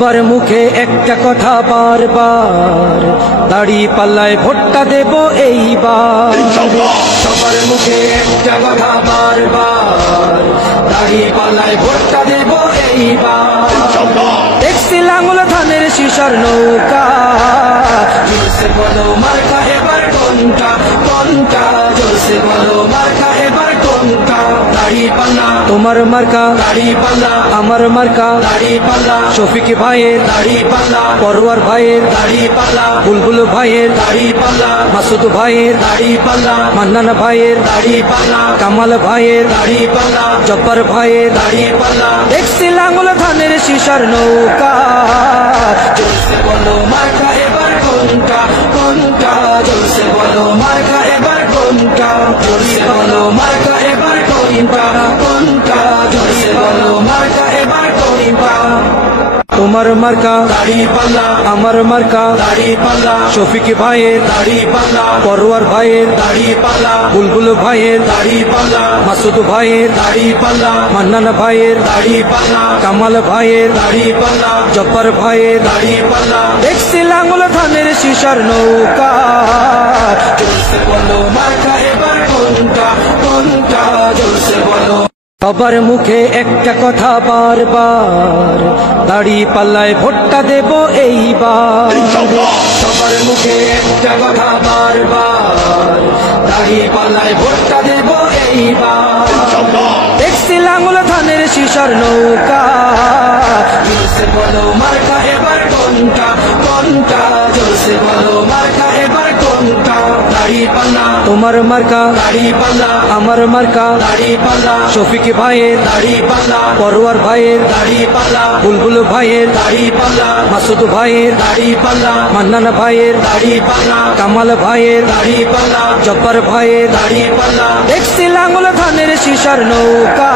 বার মুখে একটা কথা বারবার, দাড়ি পাল্লায় ভোটটা দেব এইবার। সবার মুখে একটা কথা বারবার, দাড়ি পাল্লায় ভোটটা দেব এইবার। দেখছি লাঙ্গল ধানের শিশার নৌকা, জোরসে বলো মার্কা এবার কোনটা কোনটা, জোরসে বলো মার্কা এবার কোনটা। দাড়ি পাল্লা তোমার মার্কা, দাড়ি পাল্লা আমার মার্কা, দাড়ি পাল্লা শফিক ভাইয়ের দাড়ি পাল্লা, পরোয়ার ভাইয়ের দাড়ি পাল্লা, বুলবুল ভাইয়ের দাড়ি পাল্লা, মাসুদ ভাইয়ের দাড়ি পাল্লা, মান্নান ভাইয়ের দাড়ি পাল্লা, কামাল ভাইয়ের দাড়ি পাল্লা, জব্বার ভাইয়ের দাড়ি পাল্লা। দেখছি লাঙ্গল ধানের শিশার নৌকা, জোরসে বলো মার্কা এবার কোনটা কোনটা, জোরসে বলো মার্কা এবার কোনটা, জোরসে বলো মার্কা এবার কোনটা কোনটা, জোরসে বলো মার্কা এবার কোনটা। তোমার মার্কা দাড়ি পাল্লা, আমার মার্কা দাড়ি পাল্লা, শফিক ভাইয়ের দাড়ি পাল্লা, পরোয়ার ভাইয়ের দাড়ি পাল্লা, বুলবুল ভাইয়ের দাড়ি পাল্লা, মাসুদ ভাইয়ের দাড়ি পাল্লা, মান্নান ভাইয়ের দাড়ি পাল্লা, কামাল ভাইয়ের দাড়ি পাল্লা, জব্বার ভাইয়ের দাড়ি পাল্লা। দেখছি লাঙ্গল ধানের শিশার নৌকা, জোরসে বলো মার্কা এবার কোনটা কোনটা, জোরসে বলো। সবার মুখে একটা কথা বারবার, দাড়ি পাল্লায় ভোটটা দেব এইবার। সবার মুখে একটা কথা বারবার, দাড়ি পাল্লায় ভোটটা দেব এইবার। দেখছি লাঙ্গল ধানের শিশার নৌকা, জোরসে বলো মার্কা এবার কোনটা কোনটা, জোরসে বলো মার্কা এবার কোনটা। দাড়ি পাল্লা তোমার মার্কা, দাড়ি পাল্লা আমার মার্কা, দাড়ি পাল্লা শফিক ভাইয়ের দাড়ি পাল্লা, পরোয়ার ভাইয়ের দাড়ি পাল্লা, বুলবুল ভাইয়ের দাড়ি পাল্লা, মাসুদ ভাইয়ের দাড়ি পাল্লা, মান্নান ভাইয়ের দাড়ি পাল্লা, কামাল ভাইয়ের দাড়ি পাল্লা, জব্বার ভাইয়ের দাড়ি পাল্লা। দেখছি লাঙ্গল ধানের শিশার নৌকা,